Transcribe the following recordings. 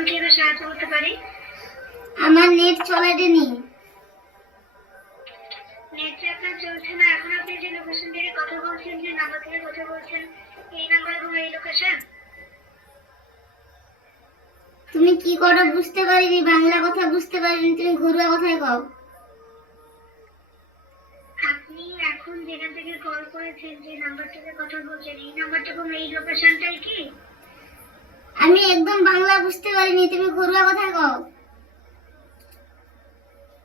বলুন কিভাবে সাহায্য করতে পারি? আমার নেট চলাটেনি। নেট যে আপনার চলছে না, এখন আপনি যে লোকেশন থেকে কথা বলছেন, যে নাম্বার থেকে কথা বলছেন, এই নাম্বার এবং এই লোকেশন? তুমি কি করো বুঝতে পারিনি, বাংলা কথা বুঝতে পারিনি, তুমি ঘরোয়া কথায় কও। আপনি এখন যেখান থেকে কল করেছেন, যে নাম্বার থেকে কথা বলছেন, এই নাম্বারটা এবং এই লোকেশনটাই কি? আমি একদম বাংলা বুঝতে পারিনি, তুমি ঘরোয়া কথায় কও।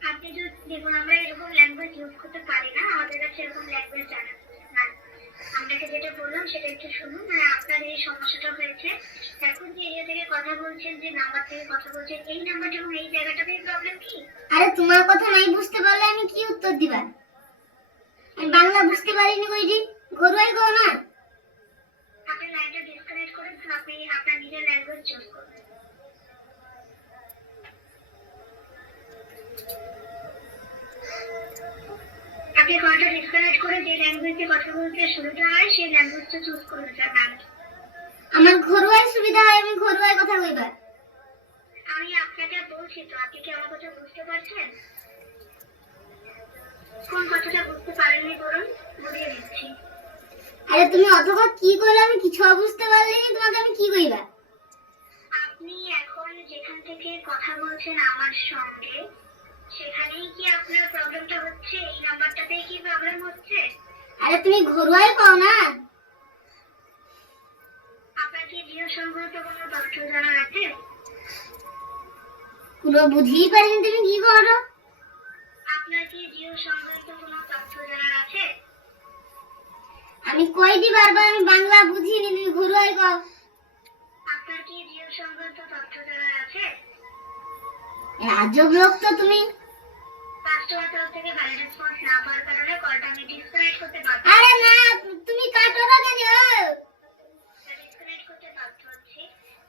আপনি যদি দেখুন, আমরা এরকম ল্যাঙ্গুয়েজ ইউজ করতে পারি না, আমাদের কাছে এরকম ল্যাঙ্গুয়েজ জানা না। আপনাকে যেটা বললাম সেটা একটু শুনুন। মানে আপনার এই সমস্যাটা হয়েছে, এখন যে এরিয়া থেকে কথা বলছেন, যে নাম্বার থেকে কথা বলছেন, এই নাম্বারটা এবং এই জায়গাটাতেই প্রবলেম কি? আরে তোমার কথা নাই বুঝতে পারলে আমি কি উত্তর দিবা? আমি বাংলা বুঝতে পারিনি কইজি, ঘরোয়াই কও না। আপনি লাইনটা ডিসকানেক্ট করে দিন, আপনি আপনার নিজের ল্যাঙ্গুয়েজ চুজ করবেন। আপনি কলটা ডিসকানেক্ট করে যে ল্যাঙ্গুয়েজে কথা বলতে সুবিধা হয় সেই ল্যাঙ্গুয়েজটা চুজ করুন স্যার। আমার ঘরোয়াই সুবিধা হয়, আমি ঘরোয়াই কথা কইবা। আমি আপনাকে বলছি তো, আপনি কি আমার কথা বুঝতে পারছেন? কোন কথাটা বুঝতে পারেননি বলুন, বুঝিয়ে দিচ্ছি। আরে তুমি অথবা কি কইলা আমি কিছু বুঝতে পারলিনি, তোমাকে আমি কি কইবা? আপনি এখন যেখান থেকে কথা বলছেন আমার সঙ্গে, সেখানেই কি আপনার প্রবলেমটা হচ্ছে? এই নাম্বারটাতেই কি প্রবলেম হচ্ছে? আরে তুমি ঘরোয়াই কও না। আপনার কি জিও সংক্রান্ত কোনো তথ্য জানা আছে? পুরো বুঝিই পারিনি, তুমি কি করো? আপনার কি জিও সংক্রান্ত কোনো তথ্য জানা আছে? আমি কই দি বারবার আমি বাংলা বুঝিনি, তুমি ঘরোয়াই কও। আপনার কি জিও সংক্রান্ত তথ্য জানা আছে? আজব লোক তো তুমি। কাস্টমার তরফ থেকে ভ্যালিড রেসপন্স না পাওয়ার কারণে কলটা আমি ডিসকানেক্ট করতে বাধ্য। আরে না, তুমি কাটো না কেন? ডিসকানেক্ট করতে বাধ্য হচ্ছি।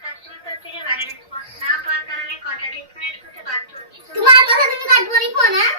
কাস্টমার তরফ থেকে ভ্যালিড রেসপন্স না পাওয়ার কারণে কলটা ডিসকানেক্ট করতে বাধ্য হচ্ছি। তোমার কথা তুমি কাটবো নি ফোন, হ্যাঁ?